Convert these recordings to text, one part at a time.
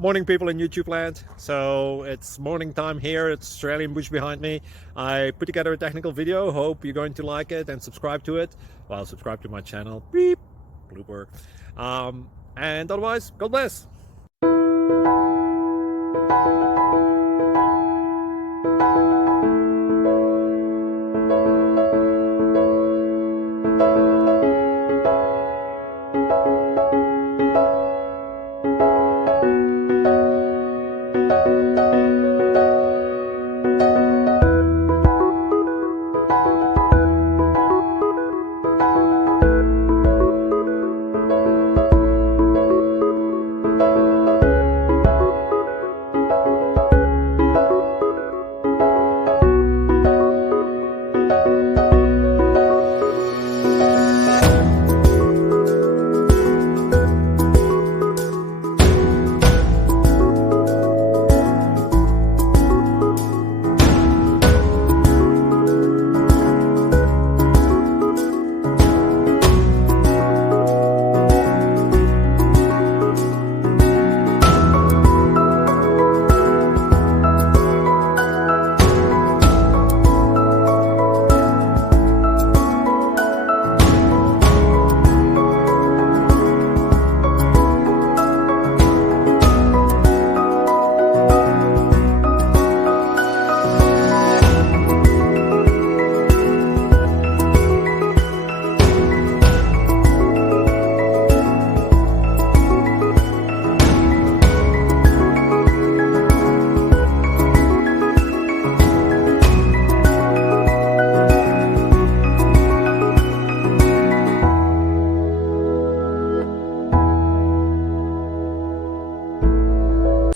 Morning, people in YouTube land. So it's morning time here. It's Australian bush behind me. I put together a technical video. Hope you're going to like it and subscribe to it. Well, subscribe to my channel. Beep. Blooper. And otherwise, God bless.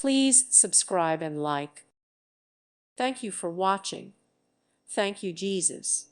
Please subscribe and like. Thank you for watching. Thank you, Jesus.